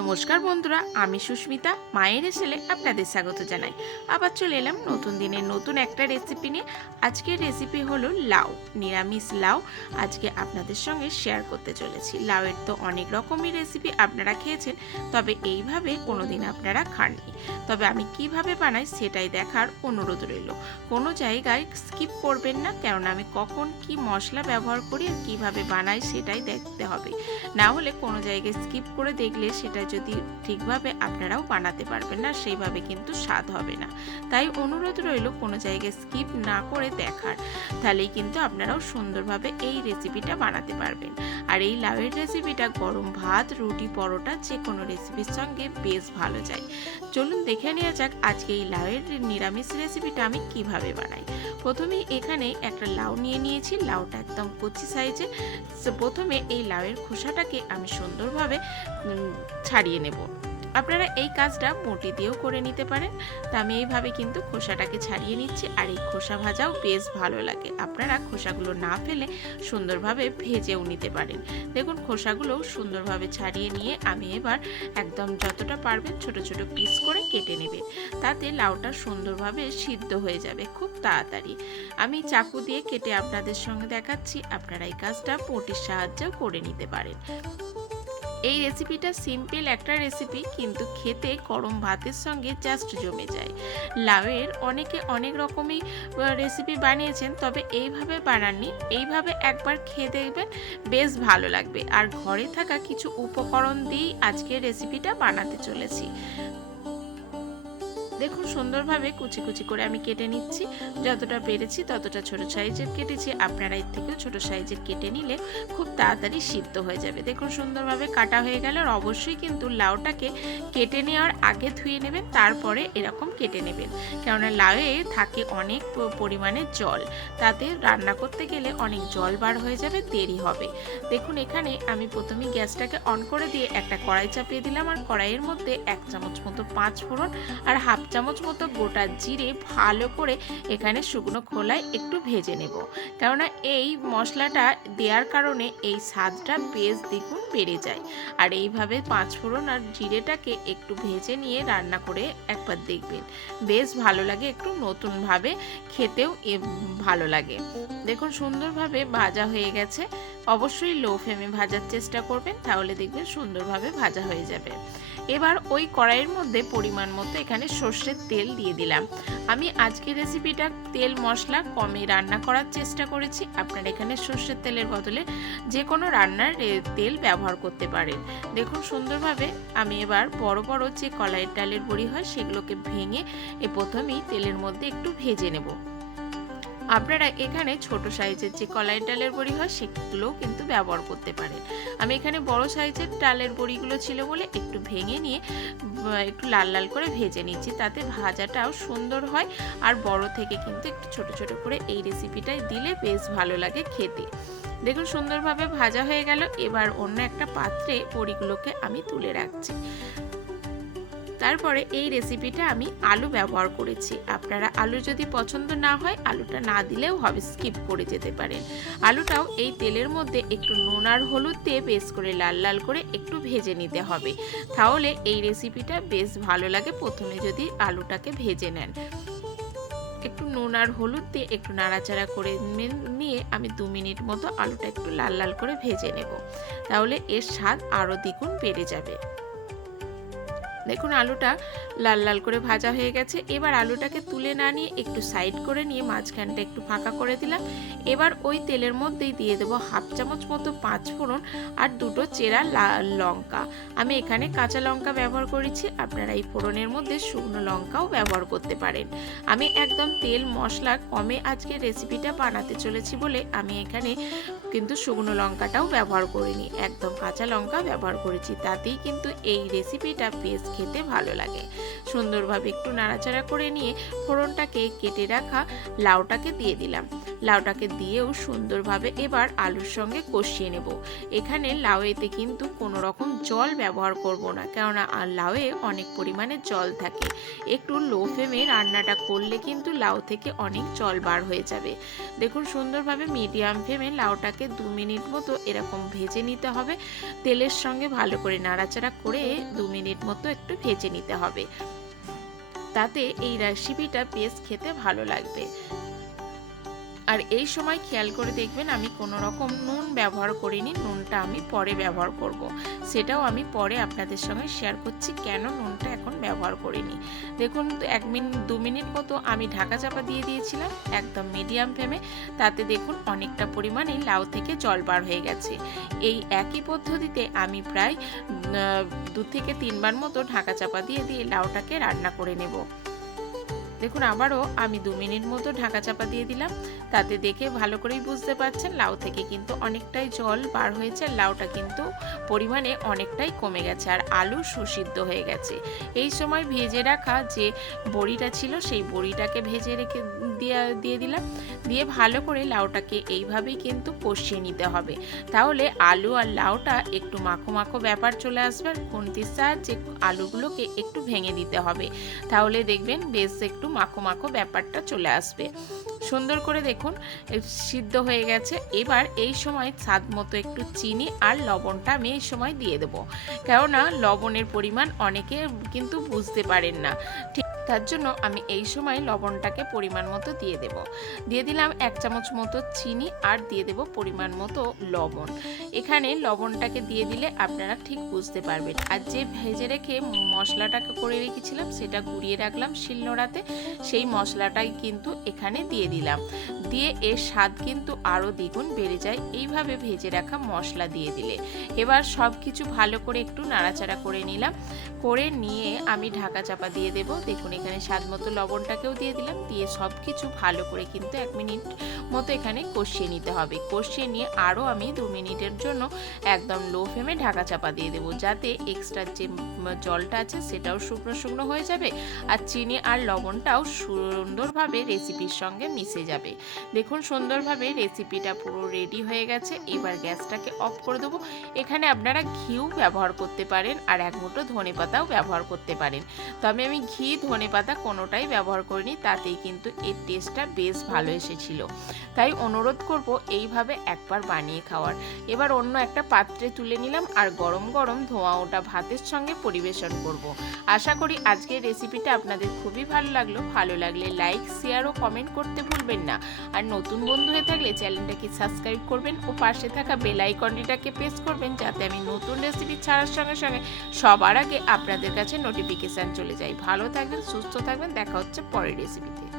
নমস্কার বন্ধুরা, আমি সুস্মিতা, মায়ের এসেলে আপনাদের স্বাগত জানাই। আবার চলে এলাম নতুন দিনের নতুন একটা রেসিপি নিয়ে। আজকের রেসিপি হলো লাউ, নিরামিষ লাউ। আজকে আপনাদের সঙ্গে শেয়ার করতে চলেছি। লাউয়ের তো অনেক রকমের রেসিপি আপনারা খেয়েছেন, তবে এইভাবে কোনোদিন আপনারা খাননি। তবে আমি কীভাবে বানাই সেটাই দেখার অনুরোধ রইল। কোনো জায়গায় স্কিপ করবেন না, কেননা আমি কখন কি মশলা ব্যবহার করি আর কীভাবে বানাই সেটাই দেখতে হবে। না হলে কোনো জায়গায় স্কিপ করে দেখলে সেটা যদি ঠিকভাবে আপনারাও বানাতে পারবেন না, সেইভাবে কিন্তু স্বাদ হবে না। তাই অনুরোধ রইল কোনো জায়গায় স্কিপ না করে দেখার। তাহলেই কিন্তু আপনারাও সুন্দরভাবে এই রেসিপিটা বানাতে পারবেন। আর এই লাউয়ের রেসিপিটা গরম ভাত, রুটি, পরোটা যে কোনো রেসিপির সঙ্গে বেশ ভালো যায়। চলুন দেখে নেওয়া যাক আজকে এই লাউয়ের নিরামিষ রেসিপিটা আমি কীভাবে বানাই। প্রথমেই এখানে একটা লাউ নিয়ে নিয়েছি। লাউটা একদম কচি সাইজের তো প্রথমে এই লাউয়ের খোসাটাকে আমি সুন্দরভাবে ছাড়িয়ে নেব। আপনারা এই কাজটা বটি দিয়েও করে নিতে পারেন। তা আমি এইভাবে কিন্তু খোসাটাকে ছাড়িয়ে নিচ্ছি। আর এই খোসা ভাজাও বেশ ভালো লাগে। আপনারা খোসাগুলো না ফেলে সুন্দরভাবে ভেজেও নিতে পারেন। দেখুন, খোসাগুলো সুন্দরভাবে ছাড়িয়ে নিয়ে আমি এবার একদম যতটা পারবেন ছোট ছোট পিস করে কেটে নেবেন তাতে লাউটা সুন্দরভাবে সিদ্ধ হয়ে যাবে খুব তাড়াতাড়ি। আমি চাকু দিয়ে কেটে আপনাদের সঙ্গে দেখাচ্ছি। আপনারা এই কাজটা বটির সাহায্যেও করে নিতে পারেন। এই রেসিপিটা সিম্পল একটা রেসিপি কিন্তু খেতে গরম ভাতের সঙ্গে জাস্ট জমে যায়। লাউয়ের অনেকে অনেক রকমই রেসিপি বানিয়েছেন, তবে এইভাবে বানাননি। এইভাবে একবার খেয়ে দেখবেন বেশ ভালো লাগবে। আর ঘরে থাকা কিছু উপকরণ দিয়েই আজকের রেসিপিটা বানাতে চলেছি। দেখুন সুন্দরভাবে কুচি কুচি করে আমি কেটে নিচ্ছি। যতটা পেরেছি ততটা ছোট সাইজের কেটেছি। আপনারা এর থেকেও ছোট সাইজের কেটে নিলে খুব তাড়াতাড়ি সিদ্ধ হয়ে যাবে। দেখুন সুন্দরভাবে কাটা হয়ে গেল আর অবশ্যই কিন্তু লাউটাকে কেটে নেওয়ার আগে ধুয়ে নেবেন, তারপরে এরকম কেটে নেবেন। কেননা লাউয়ে থাকে অনেক পরিমাণে জল। তাতে রান্না করতে গেলে অনেক জল বার হয়ে যাবে, দেরি হবে। দেখুন এখানে আমি প্রথমে গ্যাসটাকে অন করে দিয়ে একটা কড়াই চাপিয়ে দিলাম। আর কড়াইয়ের মধ্যে এক চামচ মতো পাঁচ ফোড়ন আর হাফ চামচ মতো গোটা জিরে ভালো করে এখানে শুকনো খোলায় একটু ভেজে নেব। কেননা এই মশলাটা দেওয়ার কারণে এই স্বাদটা বেশ দ্বিগুণ বেড়ে যায়। আর এইভাবে পাঁচ ফোড়ন আর জিরেটাকে একটু ভেজে নিয়ে রান্না করে একবার দেখবেন। বেশ ভালো লাগে একটু নতুনভাবে, খেতেও এ ভালো লাগে। দেখুন সুন্দরভাবে ভাজা হয়ে গেছে। অবশ্যই লো ফ্লেমে ভাজার চেষ্টা করবেন, তাহলে দেখবেন সুন্দরভাবে ভাজা হয়ে যাবে। এবার ওই কড়াইয়ের মধ্যে পরিমাণ মতো এখানে সর্ষের তেল দিয়ে দিলাম। আমি আজকে রেসিপিটা তেল, মশলা, কমে রান্না করার চেষ্টা করেছি। আপনারা এখানে সর্ষের তেলের বদলে যে কোনো রান্নার তেল ব্যবহার করতে পারেন। দেখুন সুন্দরভাবে আমি এবার বড় বড় যে কলাইয়ের ডালের বড়ি হয়, সেগুলোকে ভেঙে এ প্রথমেই তেলের মধ্যে একটু ভেজে নেব। আপনারা এখানে ছোট সাইজের যে কলাই ডালের বড়ি হয়, সেগুলোও কিন্তু ব্যবহার করতে পারেন। আমি এখানে বড় সাইজের ডালের বড়িগুলো ছিল বলে একটু ভেঙে নিয়ে একটু লাল লাল করে ভেজে নিচ্ছি। তাতে ভাজাটাও সুন্দর হয় আর বড় থেকে কিন্তু একটু ছোট ছোট করে এই রেসিপিটাই দিলে বেশ ভালো লাগে খেতে। দেখুন সুন্দরভাবে ভাজা হয়ে গেল। এবার অন্য একটা পাত্রে বড়িগুলোকে আমি তুলে রাখছি। তারপরে এই রেসিপিটা আমি আলু ব্যবহার করেছি। আপনারা আলু যদি পছন্দ না হয়, আলুটা না দিলেও হবে স্কিপ করে যেতে পারেন। আলুটাও এই তেলের মধ্যে একটু নুন আর হলুদ দিয়ে বেশ করে লাল লাল করে একটু ভেজে নিতে হবে। তাহলে এই রেসিপিটা বেশ ভালো লাগে, প্রথমে যদি আলুটাকে ভেজে নেন। একটু নুন আর হলুদ দিয়ে একটু নাড়াচাড়া করে নিয়ে আমি দু মিনিট মতো আলুটা একটু লাল লাল করে ভেজে নেব। তাহলে এর স্বাদ আরও দ্বিগুণ বেড়ে যাবে। দেখুন আলুটা লাল লাল করে ভাজা হয়ে গেছে। এবার আলুটাকে তুলে না নিয়ে একটু সাইড করে নিয়ে মাঝখানটা একটু ফাঁকা করে দিলাম। এবার ওই তেলের মধ্যেই দিয়ে দেবো হাফ চামচ মতো পাঁচ ফোড়ন আর দুটো চেরা লঙ্কা। আমি এখানে কাঁচা লঙ্কা ব্যবহার করেছি, আপনারা এই ফোড়নের মধ্যে শুকনো লঙ্কাও ব্যবহার করতে পারেন। আমি একদম তেল মশলা কমে আজকে রেসিপিটা বানাতে চলেছি বলে আমি এখানে কিন্তু শুকনো লঙ্কাটাও ব্যবহার করিনি। একদম কাঁচা লঙ্কা ব্যবহার করেছি। তাতেই কিন্তু এই রেসিপিটা বেশ খেতে ভালো লাগে। সুন্দরভাবে একটু নাড়াচাড়া করে নিয়ে ফোড়নটাকে কেটে রাখা লাউটাকে দিয়ে দিলাম। লাউটাকে দিয়েও সুন্দরভাবে এবার আলুর সঙ্গে কষিয়ে নেব। এখানে লাউয়েতে কিন্তু কোনো রকম জল ব্যবহার করব না, কেননা লাউয়ে অনেক পরিমাণে জল থাকে। একটু লো ফ্লেমে রান্নাটা করলে কিন্তু লাউ থেকে অনেক জল বার হয়ে যাবে। দেখুন সুন্দরভাবে মিডিয়াম ফ্লেমে লাউটাকে দু মিনিট মতো এরকম ভেজে নিতে হবে। তেলের সঙ্গে ভালো করে নাড়াচাড়া করে দু মিনিট মতো একটু ভেজে নিতে হবে। তাতে এই রেসিপিটা বেশ খেতে ভালো লাগবে। আর এই সময় খেয়াল করে দেখবেন আমি কোনো রকম নুন ব্যবহার করিনি, নুনটা আমি পরে ব্যবহার করব। সেটাও আমি পরে আপনাদের সঙ্গে শেয়ার করছি কেন নুনটা এখন ব্যবহার করিনি। দেখুন, এক মিনিট দু মিনিট মতো আমি ঢাকা চাপা দিয়ে দিয়েছিলাম, একদম মিডিয়াম ফ্লেমে তাতে দেখুন অনেকটা পরিমাণে লাউ থেকে জল বার হয়ে গেছে। এই একই পদ্ধতিতে আমি প্রায় দু থেকে তিনবার মতো ঢাকা চাপা দিয়ে দিয়ে লাউটাকে রান্না করে নেব। দেখুন আবারও আমি দু মিনিট মতো ঢাকা চাপা দিয়ে দিলাম। তাতে দেখে ভালো করেই বুঝতে পারছেন, লাউ থেকে কিন্তু অনেকটাই জল বার হয়েছে, লাউটা কিন্তু পরিমাণে অনেকটাই কমে গেছে আর আলু সুসিদ্ধ হয়ে গেছে। এই সময় ভেজে রাখা যে বড়িটা ছিল, সেই বড়িটাকে ভেজে রেখে দিয়ে দিয়ে দিলাম। দিয়ে ভালো করে লাউটাকে এইভাবেই কিন্তু কষিয়ে নিতে হবে। তাহলে আলু আর লাউটা একটু মাখো মাখো ব্যাপার চলে আসবে আর খুন্তির সাহায্যে আলুগুলোকে একটু ভেঙে দিতে হবে। তাহলে দেখবেন, বেশ একটু মাখো মাখো ব্যাপারটা চলে আসবে। সুন্দর করে দেখুন সিদ্ধ হয়ে গেছে। এবার এই সময় স্বাদ মতো একটু চিনি আর লবণটা আমি এই সময় দিয়ে দেবো। কেননা লবণের পরিমাণ অনেকে কিন্তু বুঝতে পারেন না। ঠিক তার জন্য আমি এই সময় লবণটাকে পরিমাণ মতো দিয়ে দেব। দিয়ে দিলাম এক চামচ মতো চিনি আর দিয়ে দেব পরিমাণ মতো লবণ। এখানে লবণটাকে দিয়ে দিলে আপনারা ঠিক বুঝতে পারবেন। আর যে ভেজে রেখে মশলাটাকে করে রেখেছিলাম, সেটা গুঁড়িয়ে রাখলাম শিলনোড়াতে। সেই মশলাটাই কিন্তু এখানে দিয়ে দিলাম দিয়ে এর স্বাদ কিন্তু আরও দ্বিগুণ বেড়ে যায়। এইভাবে ভেজে রাখা মশলা দিয়ে দিলে। এবার সব কিছু ভালো করে একটু নাড়াচাড়া করে নিলাম। করে নিয়ে আমি ঢাকা চাপা দিয়ে দেব। দেখুন, এখানে স্বাদ মতো লবণটাকেও দিয়ে দিলাম। দিয়ে সব কিছু ভালো করে কিন্তু এক মিনিট মতো এখানে কষিয়ে নিতে হবে। কষিয়ে নিয়ে আরও আমি দু মিনিটের জন্য একদম লো ফ্লেমে ঢাকা চাপা দিয়ে দেবো। যাতে এক্সট্রা যে জলটা আছে সেটাও শুকনো শুকনো হয়ে যাবে। আর চিনি আর লবণটাও সুন্দরভাবে রেসিপির সঙ্গে মিশে যাবে। দেখুন সুন্দরভাবে রেসিপিটা পুরো রেডি হয়ে গেছে। এবার গ্যাসটাকে অফ করে দেবো। এখানে আপনারা ঘিও ব্যবহার করতে পারেন আর এক মুঠো ধনে পাতাও ব্যবহার করতে পারেন। তবে আমি ঘি, ধনে পাতা কোনোটাই ব্যবহার করিনি, তাতেই কিন্তু এর টেস্টটা বেশ ভালো এসেছিল। তাই অনুরোধ করব এইভাবে একবার বানিয়ে খাওয়ার। এবার অন্য একটা পাত্রে তুলে নিলাম আর গরম গরম ধোঁয়া ওটা ভাতের সঙ্গে পরিবেশন করব। আশা করি আজকের রেসিপিটা আপনাদের খুবই ভালো লাগল। ভালো লাগলে লাইক শেয়ার ও কমেন্ট করতে ভুলবেন না। আর নতুন বন্ধু হয়ে থাকলে চ্যানেলটাকে সাবস্ক্রাইব করবেন ও পাশে থাকা বেল আইকনটিটাকে প্রেস করবেন যাতে আমি নতুন রেসিপি ছাড়ার সঙ্গে সঙ্গে সবার আগে আপনাদের কাছে নোটিফিকেশান চলে যায়। ভালো থাকবেন, সুস্থ থাকবেন, দেখা হচ্ছে পরের রেসিপিতে